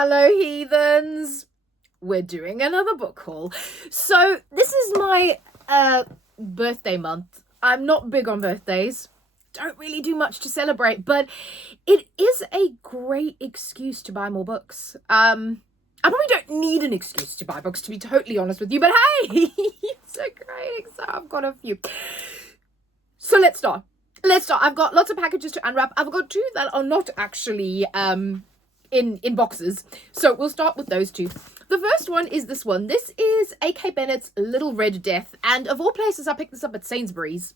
Hello, heathens. We're doing another book haul. So this is my birthday month. I'm not big on birthdays. Don't really do much to celebrate, but it is a great excuse to buy more books. I probably don't need an excuse to buy books, to be totally honest with you, but hey, it's a great excuse. I've got a few. So let's start. I've got lots of packages to unwrap. I've got two that are not actually in boxes. So we'll start with those two. The first one is this one. This is A.K. Bennett's Little Red Death. And of all places, I picked this up at Sainsbury's.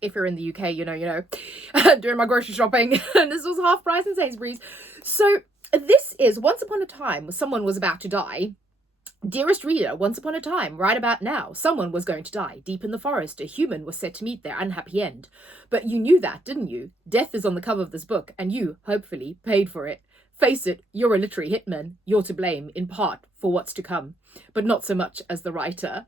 If you're in the UK, you know, doing my grocery shopping. And this was half price in Sainsbury's. So this is Once Upon a Time, someone was about to die. Dearest reader, once upon a time, right about now, someone was going to die. Deep in the forest, a human was set to meet their unhappy end. But you knew that, didn't you? Death is on the cover of this book, and you, hopefully, paid for it. Face it, you're a literary hitman. You're to blame, in part, for what's to come. But not so much as the writer.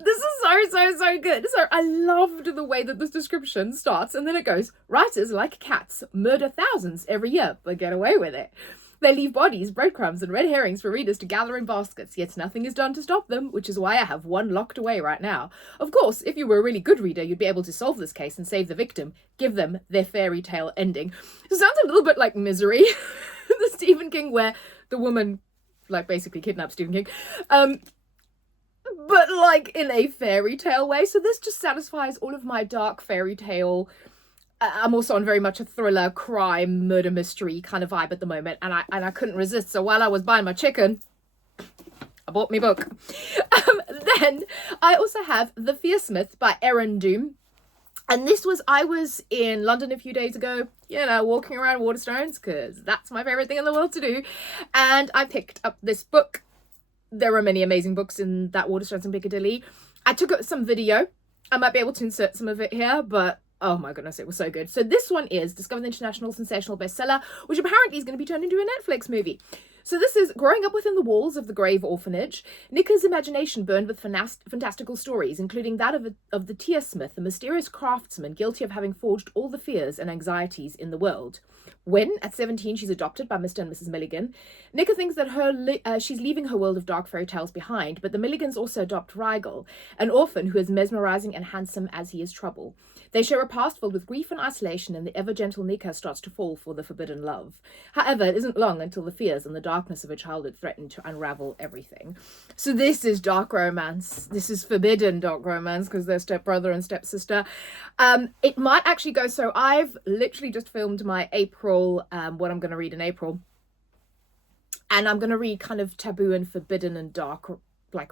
This is so good. So I loved the way that this description starts, and then it goes, writers, like cats, murder thousands every year, but get away with it. They leave bodies, breadcrumbs, and red herrings for readers to gather in baskets, yet nothing is done to stop them, which is why I have one locked away right now. Of course, if you were a really good reader, you'd be able to solve this case and save the victim, give them their fairy tale ending. It sounds a little bit like Misery, the Stephen King, where the woman, basically kidnaps Stephen King, but, in a fairy tale way. So this just satisfies all of my dark fairy tale. I'm also on very much a thriller, crime, murder mystery kind of vibe at the moment, and I couldn't resist. So while I was buying my chicken, I bought my book. Then I also have The Fearsmith by Erin Doom. And this was, I was in London a few days ago, walking around Waterstones, because that's my favourite thing in the world to do. And I picked up this book. There are many amazing books in that Waterstones in Piccadilly. I took some video. I might be able to insert some of it here, but oh my goodness, it was so good. So this one is Discover the International Sensational Bestseller, which apparently is going to be turned into a Netflix movie. So this is growing up within the walls of the Grave Orphanage. Nicka's imagination burned with fantastical stories, including that of the tearsmith, a mysterious craftsman guilty of having forged all the fears and anxieties in the world. When, at 17, she's adopted by Mr. and Mrs. Milligan, Nicka thinks that she's leaving her world of dark fairy tales behind, but the Milligans also adopt Rigel, an orphan who is mesmerizing and handsome as he is trouble. They share a past filled with grief and isolation, and the ever-gentle Nicka starts to fall for the forbidden love. However, it isn't long until the fears and the darkness of her childhood threaten to unravel everything. So this is dark romance. This is forbidden dark romance, because they're stepbrother and stepsister. It might actually go, so I've literally just filmed my April, what I'm going to read in April. And I'm going to read kind of taboo and forbidden and dark,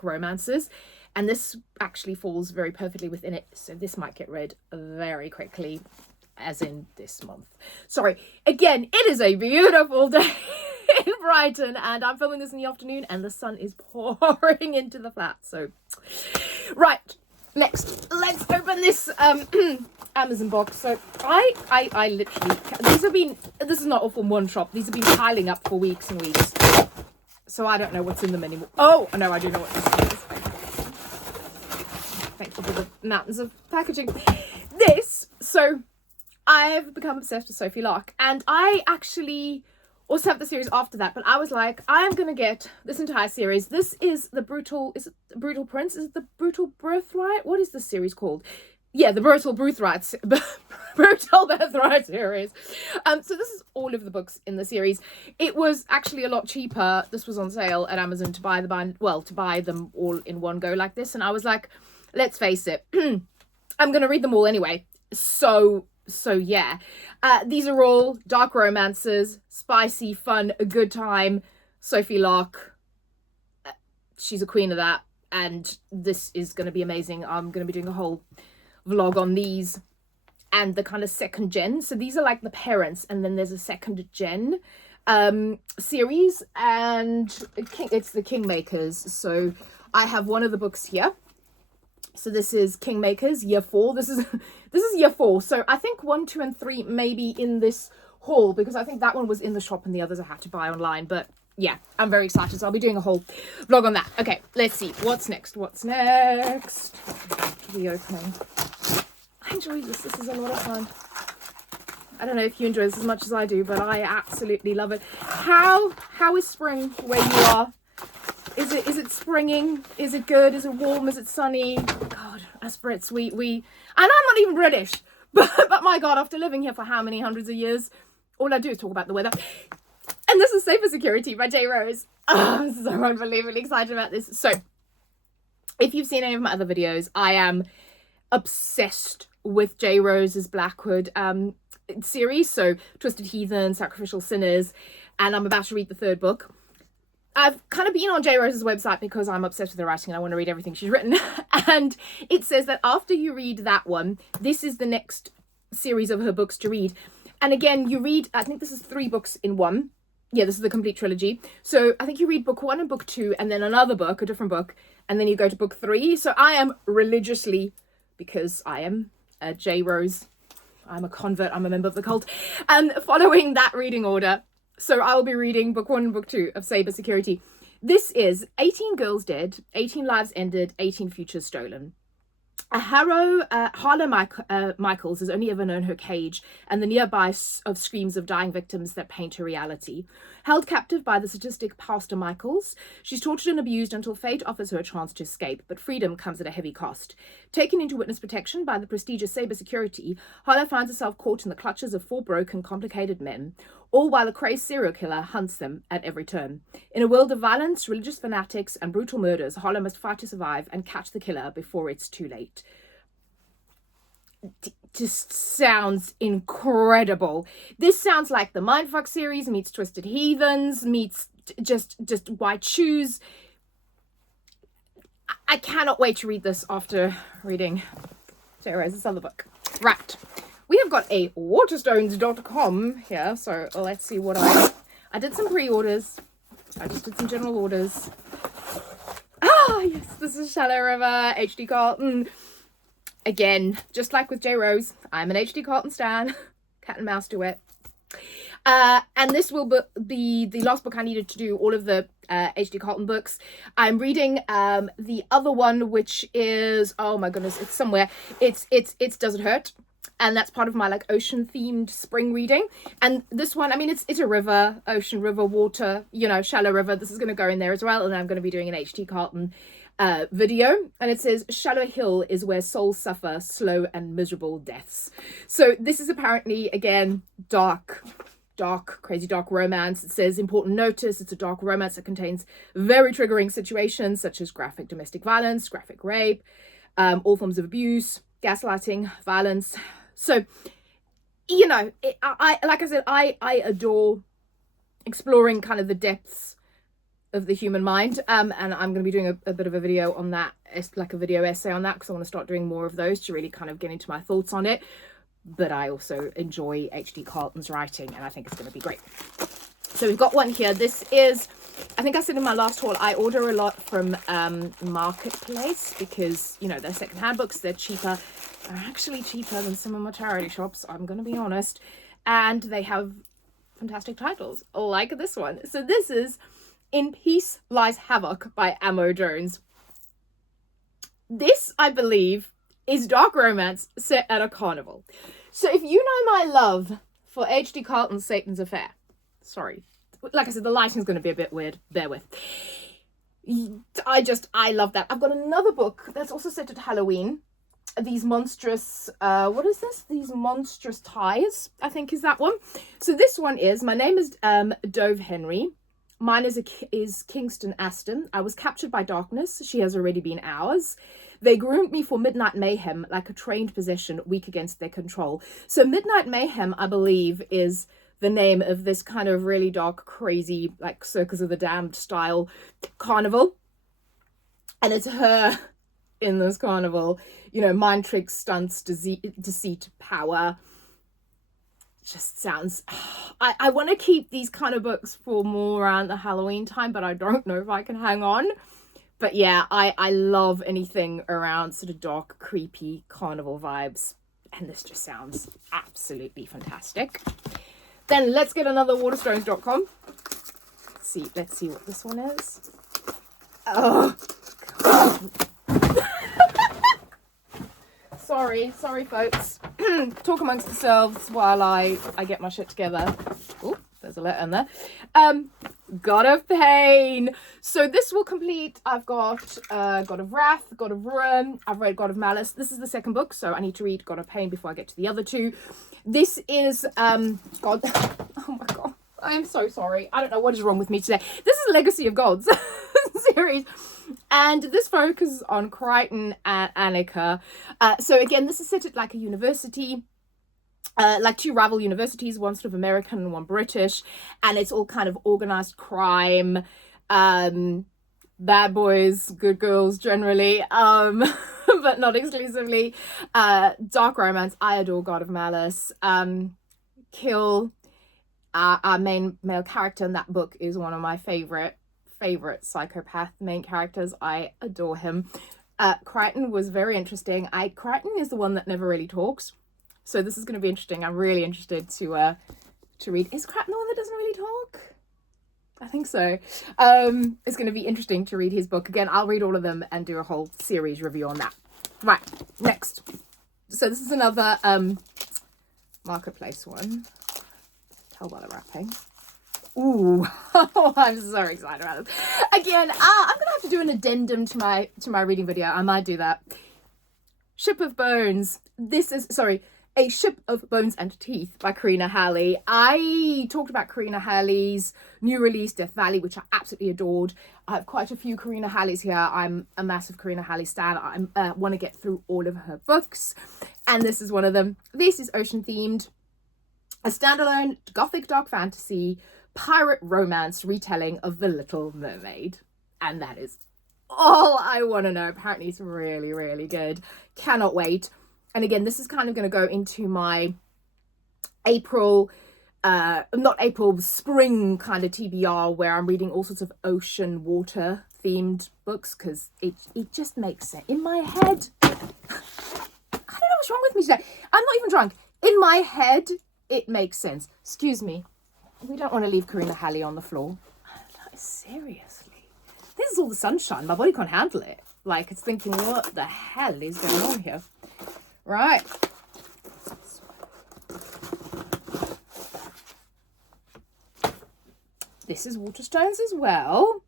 romances. And this actually falls very perfectly within it. So this might get read very quickly, as in this month. Sorry. Again, it is a beautiful day in Brighton. And I'm filming this in the afternoon. And the sun is pouring into the flat. So, right. Next, let's open this Amazon box. So I literally, this is not all from one shop. These have been piling up for weeks and weeks. So I don't know what's in them anymore. Oh, no, I do know what this is. Thankful for the mountains of packaging. So I've become obsessed with Sophie Lark, and I actually also have the series after that, but I was like, I am going to get this entire series. This is the Brutal Prince? Is it the Brutal Birthright? What is this series called? Yeah, the Brutal Birthright series. So this is all of the books in the series. It was actually a lot cheaper. This was on sale at Amazon to buy them all in one go like this. And I was like, let's face it, I'm going to read them all anyway. So yeah. These are all dark romances, spicy, fun, a good time. Sophie Lark, she's a queen of that. And this is going to be amazing. I'm going to be doing a whole vlog on these and the kind of second gen. So these are like the parents, and then there's a second gen series, and it's the Kingmakers. So I have one of the books here. So this is Kingmakers, year 4. This is year 4. So I think 1, 2, and 3 maybe in this haul, because I think that one was in the shop and the others I had to buy online. But yeah, I'm very excited. So I'll be doing a whole vlog on that. Okay, let's see. What's next? What are we opening? I enjoy this. This is a lot of fun. I don't know if you enjoy this as much as I do, but I absolutely love it. How is spring where you are? Is it springing? Is it good? Is it warm? Is it sunny? God, us Brits, and I'm not even British, but my God, after living here for how many hundreds of years, all I do is talk about the weather. And this is Safer Security by J. Rose. Oh, I'm so unbelievably excited about this. So, if you've seen any of my other videos, I am obsessed with J. Rose's Blackwood series. So, Twisted Heathen, Sacrificial Sinners, and I'm about to read the third book. I've kind of been on J. Rose's website because I'm obsessed with her writing and I want to read everything she's written. And it says that after you read that one, this is the next series of her books to read. And again, you read, I think this is 3 books in one. Yeah, this is the complete trilogy. So I think you read book 1 and book 2 and then another book, a different book, and then you go to book 3. So I am religiously, because I am a J. Rose, I'm a convert, I'm a member of the cult, and following that reading order. So I will be reading book 1 and book 2 of Saber Security. This is 18 girls dead, 18 lives ended, 18 futures stolen. Harlow Michaels has only ever known her cage and the nearby of screams of dying victims that paint her reality. Held captive by the sadistic Pastor Michaels, she's tortured and abused until fate offers her a chance to escape, but freedom comes at a heavy cost. Taken into witness protection by the prestigious Saber Security, Harlow finds herself caught in the clutches of 4 broken, complicated men, all while a crazed serial killer hunts them at every turn. In a world of violence, religious fanatics, and brutal murders, Harlow must fight to survive and catch the killer before it's too late. Just sounds incredible. This sounds like the Mindfuck series meets Twisted Heathens meets just White Shoes. I cannot wait to read this after reading J. Rose's other book. Right. We have got a Waterstones.com here, so let's see what I did some pre-orders. I just did some general orders. Ah, yes, this is Shallow River, H.D. Carlton. Again, just like with J. Rose, I'm an H.D. Carlton stan. Cat and mouse duet. And this will be the last book I needed to do all of the H.D. Carlton books. I'm reading the other one, which is, oh my goodness, it's somewhere. It's Does It Hurt? And that's part of my like ocean themed spring reading. And this one, I mean, it's a river, ocean, river, water, you know, shallow river. This is going to go in there as well. And I'm going to be doing an H.D. Carlton video. And it says, Shallow Hill is where souls suffer slow and miserable deaths. So this is apparently, again, dark, crazy dark romance. It says, important notice, it's a dark romance that contains very triggering situations such as graphic domestic violence, graphic rape, all forms of abuse, gaslighting, violence. So, you know, I like I said, I adore exploring kind of the depths of the human mind. And I'm going to be doing a bit of a video on that. It's like a video essay on that because I want to start doing more of those to really kind of get into my thoughts on it. But I also enjoy H.D. Carlton's writing and I think it's going to be great. So we've got one here. This is, I think I said in my last haul, I order a lot from Marketplace because, you know, they're secondhand books. They're cheaper. They're actually cheaper than some of my charity shops, I'm going to be honest. And they have fantastic titles like this one. So this is In Peace Lies Havoc by Amo Jones. This, I believe, is dark romance set at a carnival. So if you know my love for H.D. Carlton's Satan's Affair, sorry, like I said, the lighting's going to be a bit weird, bear with. I love that. I've got another book that's also set at Halloween. These monstrous, what is this? These monstrous ties, I think is that one. So this one is, my name is Dove Henry. Mine is Kingston Aston. I was captured by darkness. She has already been ours. They groomed me for midnight mayhem like a trained possession, weak against their control. So Midnight Mayhem, I believe, is the name of this kind of really dark, crazy, like Circus of the Damned style carnival. And it's her in this carnival, you know, mind tricks, stunts, deceit, power. Just sounds, I want to keep these kind of books for more around the Halloween time, but I don't know if I can hang on. But yeah, I love anything around sort of dark, creepy carnival vibes. And this just sounds absolutely fantastic. Then let's get another Waterstones.com. Let's see what this one is. Oh, God. Sorry, folks. Talk amongst yourselves while I get my shit together. Oh, there's a letter in there. God of Pain. So this will complete. I've got God of Wrath, God of Ruin. I've read God of Malice. This is the second book, so I need to read God of Pain before I get to the other two. This is God. Oh my god, I am so sorry. I don't know what is wrong with me today. This is Legacy of Gods series. And this focuses on Crichton and Annika. So again, this is set at like a university. Like two rival universities, one sort of American and one British, and it's all kind of organized crime, bad boys, good girls generally, but not exclusively, dark romance. I adore God of Malice. Kill, our main male character in that book is one of my favorite psychopath main characters. I adore him. Crichton was very interesting. Crichton is the one that never really talks. So this is going to be interesting. I'm really interested to read. Is Crichton the one that doesn't really talk? I think so. It's going to be interesting to read his book. Again, I'll read all of them and do a whole series review on that. Right, next. So this is another Marketplace one. Tell by the wrapping. Ooh, I'm so excited about this. Again, I'm going to have to do an addendum to my reading video. I might do that. Ship of Bones. This is, sorry, A Ship of Bones and Teeth by Karina Halley. I talked about Karina Halley's new release, Death Valley, which I absolutely adored. I have quite a few Karina Halleys here. I'm a massive Karina Halley stan. I want to get through all of her books, and this is one of them. This is ocean themed, a standalone gothic dark fantasy pirate romance retelling of The Little Mermaid, and that is all I want to know. Apparently it's really, really good. Cannot wait. And again, this is kind of going to go into my April, not April, spring kind of TBR, where I'm reading all sorts of ocean water themed books, because it just makes sense. In my head, I don't know what's wrong with me today. I'm not even drunk. In my head, it makes sense. Excuse me. We don't want to leave Karina Halley on the floor. Seriously. This is all the sunshine. My body can't handle it. Like, it's thinking, what the hell is going on here? Right. This is Waterstones as well.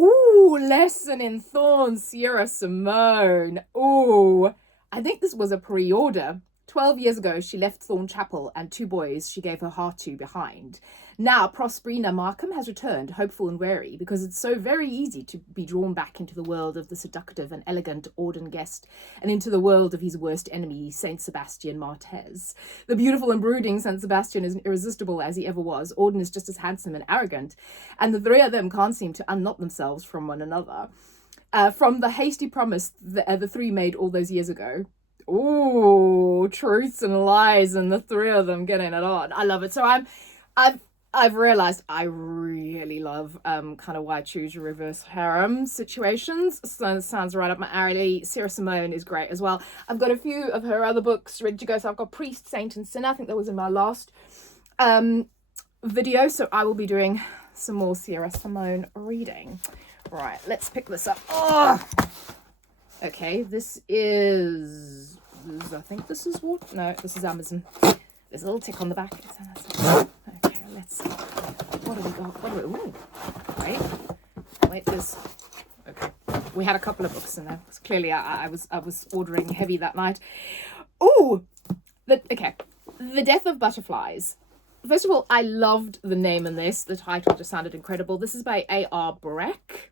Ooh, Lesson in Thorns, Sierra Simone. Ooh, I think this was a pre-order. 12 years ago, she left Thorn Chapel and two boys she gave her heart to behind. Now, Prosperina Markham has returned, hopeful and wary, because it's so very easy to be drawn back into the world of the seductive and elegant Auden Guest, and into the world of his worst enemy, Saint Sebastian Martez. The beautiful and brooding Saint Sebastian is irresistible as he ever was. Auden is just as handsome and arrogant, and the three of them can't seem to unknot themselves from one another. From the hasty promise the three made all those years ago. Ooh, truths and lies, and the three of them getting it on. I love it. So I've realized I really love kind of why choose your reverse harem situations. So it sounds right up my alley. Sierra Simone is great as well. I've got a few of her other books ready to go. So I've got Priest, Saint, and Sinner. I think that was in my last video. So I will be doing some more Sierra Simone reading. Right, let's pick this up. Oh, okay, this is, I think this is what? No, this is Amazon. There's a little tick on the back. Okay, let's see. What do we got? What do we, ooh, wait, there's, okay. We had a couple of books in there. So clearly I was ordering heavy that night. Ooh, okay. The Death of Butterflies. First of all, I loved the name in this. The title just sounded incredible. This is by A.R. Breck.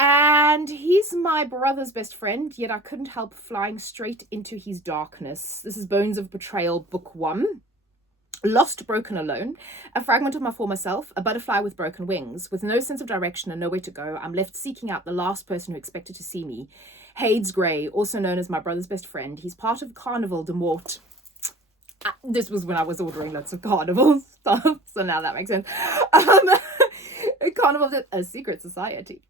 And he's my brother's best friend, yet I couldn't help flying straight into his darkness. This is Bones of Betrayal, Book 1. Lost, broken, alone. A fragment of my former self, a butterfly with broken wings. With no sense of direction and nowhere to go, I'm left seeking out the last person who expected to see me. Hades Grey, also known as my brother's best friend. He's part of Carnival de Mort. This was when I was ordering lots of Carnival stuff, so now that makes sense. Carnival, a secret society.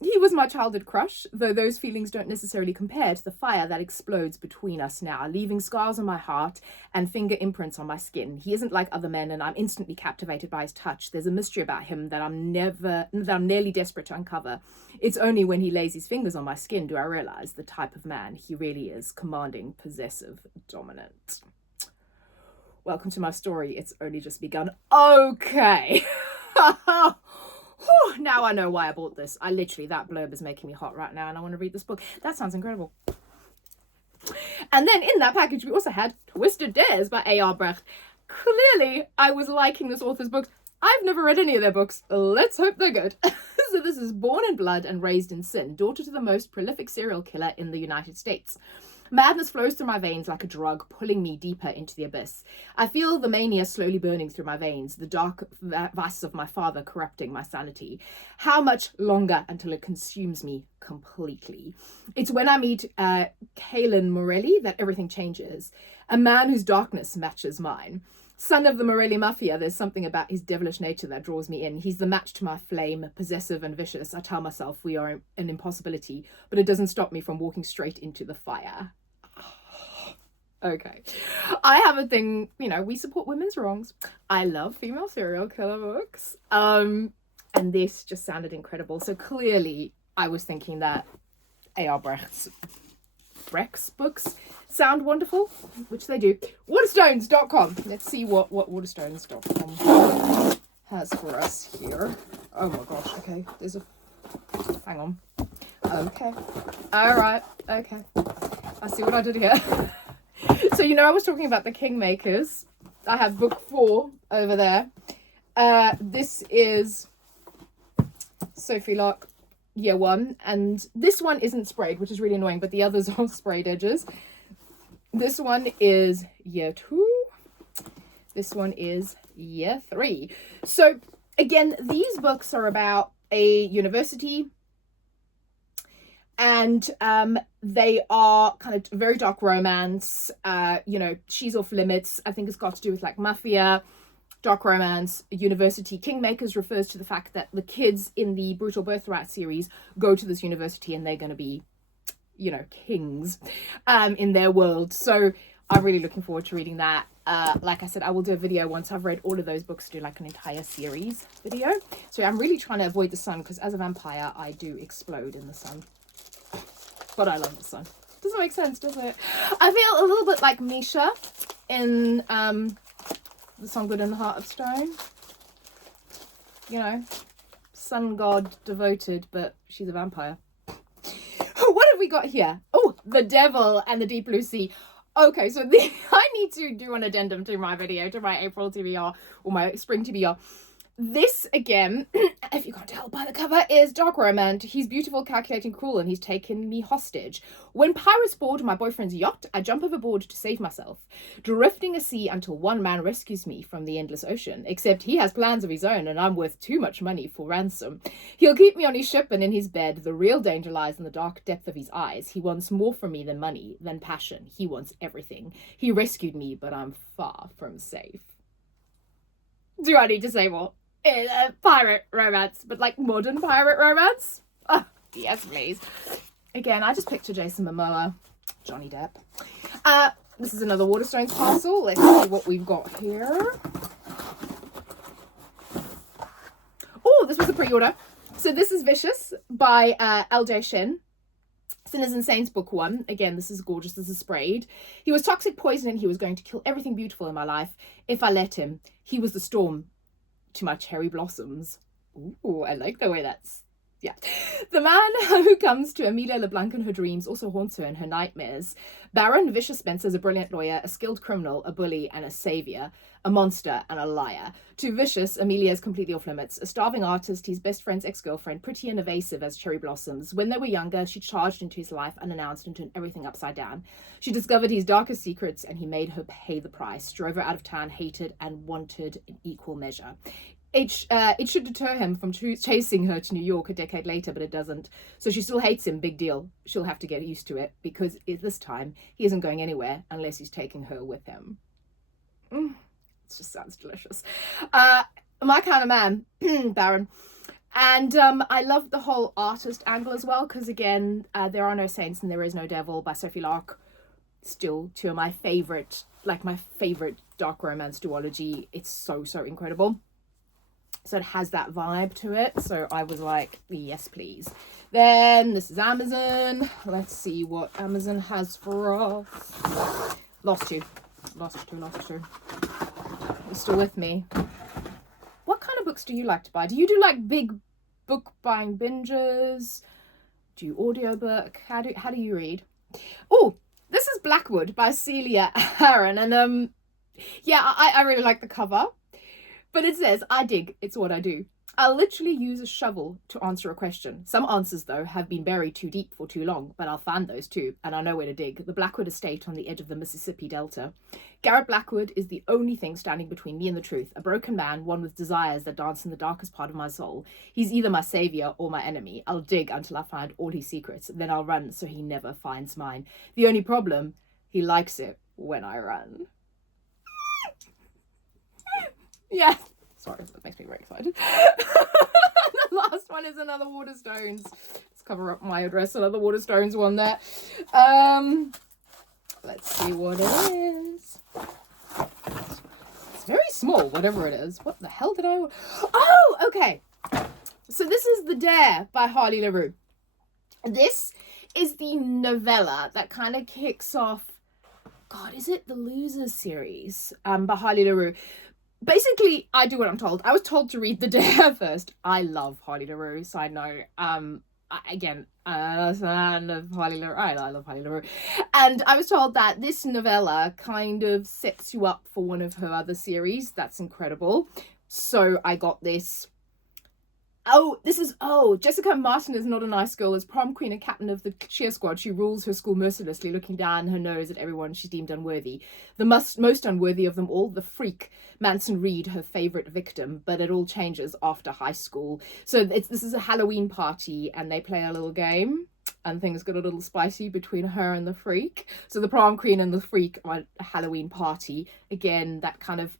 He was my childhood crush, though those feelings don't necessarily compare to the fire that explodes between us now, leaving scars on my heart and finger imprints on my skin. He isn't like other men, and I'm instantly captivated by his touch. There's a mystery about him that I'm nearly desperate to uncover. It's only when he lays his fingers on my skin do I realize the type of man he really is: commanding, possessive, dominant. Welcome to my story. It's only just begun. Okay. Now I know why I bought this. That blurb is making me hot right now and I want to read this book. That sounds incredible. And then in that package, we also had Twisted Dares by A.R. Brecht. Clearly, I was liking this author's books. I've never read any of their books. Let's hope they're good. So this is Born in Blood and Raised in Sin, daughter to the most prolific serial killer in the United States. Madness flows through my veins like a drug, pulling me deeper into the abyss. I feel the mania slowly burning through my veins, the dark vices of my father corrupting my sanity. How much longer until it consumes me completely? It's when I meet Kalen Morelli that everything changes. A man whose darkness matches mine. Son of the Morelli Mafia, there's something about his devilish nature that draws me in. He's the match to my flame, possessive and vicious. I tell myself we are an impossibility, but it doesn't stop me from walking straight into the fire. Okay. I have a thing, we support women's wrongs. I love female serial killer books. And this just sounded incredible. So clearly I was thinking that A.R. Brecht's books sound wonderful, which they do. Waterstones.com. Let's see what Waterstones.com has for us here. Oh my gosh. Okay. Hang on. Okay. All right. Okay. I see what I did here. So, I was talking about the Kingmakers. I have book 4 over there. This is Sophie Locke, year 1. And this one isn't sprayed, which is really annoying, but the others are sprayed edges. This one is year 2. This one is year 3. So, again, these books are about a university. And they are kind of very dark romance. She's off limits. I think it's got to do with like mafia, dark romance, university. Kingmakers refers to the fact that the kids in the Brutal Birthright series go to this university and they're going to be, kings in their world. So I'm really looking forward to reading that. Like I said, I will do a video once I've read all of those books, do like an entire series video. So I'm really trying to avoid the sun because as a vampire, I do explode in the sun. But I love the sun. Doesn't make sense, does it? I feel a little bit like Misha in the song Good in the Heart of Stone. Sun god devoted, but she's a vampire. What have we got here? Oh, the devil and the deep blue sea. Okay, so I need to do an addendum to my video, to my April TBR or my spring TBR. This, again, if you can't tell by the cover, is dark romance. He's beautiful, calculating, cruel, and he's taken me hostage. When pirates board my boyfriend's yacht, I jump overboard to save myself, drifting a sea until one man rescues me from the endless ocean. Except he has plans of his own, and I'm worth too much money for ransom. He'll keep me on his ship and in his bed. The real danger lies in the dark depth of his eyes. He wants more from me than money, than passion. He wants everything. He rescued me, but I'm far from safe. Do I need to say more? Pirate romance, but like modern pirate romance. Oh, yes, please. Again, I just picture Jason Momoa, Johnny Depp. This is another Waterstones parcel. Let's see what we've got here. Oh, this was a pre-order. So this is Vicious by L.J. Shin. Sinners and Saints book 1. Again, this is gorgeous. This is sprayed. He was toxic poison and he was going to kill everything beautiful in my life if I let him. He was the storm to my cherry blossoms. Ooh, I like the way that's... Yeah. The man who comes to Amelia LeBlanc in her dreams also haunts her in her nightmares. Baron Vicious Spencer is a brilliant lawyer, a skilled criminal, a bully, and a savior. A monster and a liar. To Vicious, Amelia is completely off limits. A starving artist, his best friend's ex-girlfriend, pretty and evasive as cherry blossoms. When they were younger, she charged into his life unannounced and turned everything upside down. She discovered his darkest secrets and he made her pay the price. Drove her out of town, hated and wanted in equal measure. It should deter him from chasing her to New York a decade later, but it doesn't. So she still hates him, big deal. She'll have to get used to it because this time he isn't going anywhere unless he's taking her with him. It just sounds delicious. My kind of man, Baron. And I love the whole artist angle as well, because again, There Are No Saints and There Is No Devil by Sophie Lark, still two of my favorite, like my favorite dark romance duology. It's so, so incredible. So it has that vibe to it. So I was like, yes, please. Then this is Amazon. Let's see what Amazon has for us. Lost two. You're still with me. What kind of books do you like to buy? Do you do like big book buying binges? Do you audiobook? How do you read? Oh, this is Blackwood by Celia Aaron. And yeah, I really like the cover. But it says, I dig, it's what I do. I'll literally use a shovel to answer a question. Some answers, though, have been buried too deep for too long, but I'll find those too, and I know where to dig. The Blackwood estate on the edge of the Mississippi Delta. Garrett Blackwood is the only thing standing between me and the truth. A broken man, one with desires that dance in the darkest part of my soul. He's either my savior or my enemy. I'll dig until I find all his secrets, then I'll run so he never finds mine. The only problem, he likes it when I run. Yeah. Sorry, that makes me very excited. The last one is another Waterstones. Let's cover up my address. Another Waterstones one there. Let's see what it is. It's very small, whatever it is. What the hell did I... Oh, okay. So this is The Dare by Harley LaRue. This is the novella that kind of kicks off... God, is it the Losers series by Harley LaRue? Basically, I do what I'm told. I was told to read The Dare first. I love Harley LaRue, side note. Again, I love Harley LaRue. I love Harley LaRue. And I was told that this novella kind of sets you up for one of her other series. That's incredible. So I got this. Jessica Martin is not a nice girl. As prom queen and captain of the cheer squad, she rules her school mercilessly, looking down her nose at everyone she's deemed unworthy. The most unworthy of them all, the freak, Manson Reed, her favourite victim. But it all changes after high school. So this is a Halloween party, and they play a little game, and things get a little spicy between her and the freak. So the prom queen and the freak are at a Halloween party. Again, that kind of...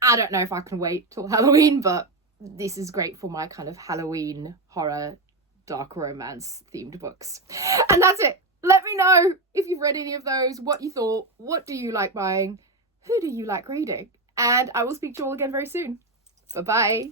I don't know if I can wait till Halloween, but this is great for my kind of Halloween horror, dark romance themed books. And that's it. Let me know if you've read any of those, what you thought, what do you like buying, who do you like reading? And I will speak to you all again very soon. Bye-bye.